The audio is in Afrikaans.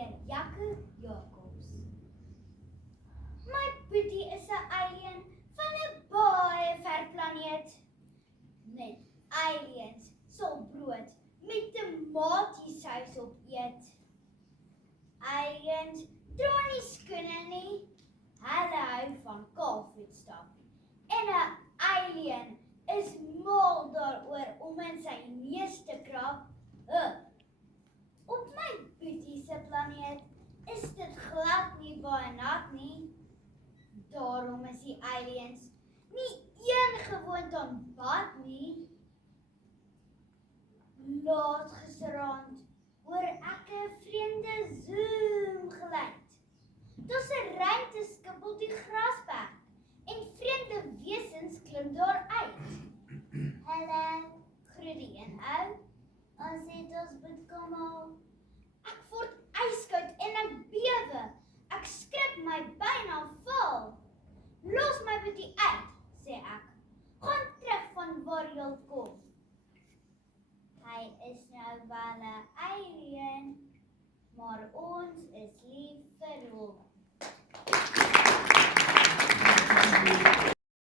deur Jaco Jacobs. My boetie is 'n alien van 'n baie ver planeet. Net aliens sal brood met tomatiesous op eet. Aliens dra nie skoene nie. Hulle hou van kaalvoetstap. En 'n alien is mal daaroor om in sy neus te krap. Op my boetie se planeet is dit glad nie baie nat nie. Daarom is die aliens nie een gewoond aan bad nie. Laat gisteraand hoor ek 'n vreemde zoom geluid. Daar's 'n ruimteskip op die grasberg en vreemde wesens klim daar uit. Hallo, groet die een ou. Ons het ons boet kom al. Ek word yskoud en ek bewe. Ek skrik my byna val. Los my boetie uit, sê ek. Gaan terug van waar jy kom. Hy is nou wel 'n alien, maar ons is lief vir hom.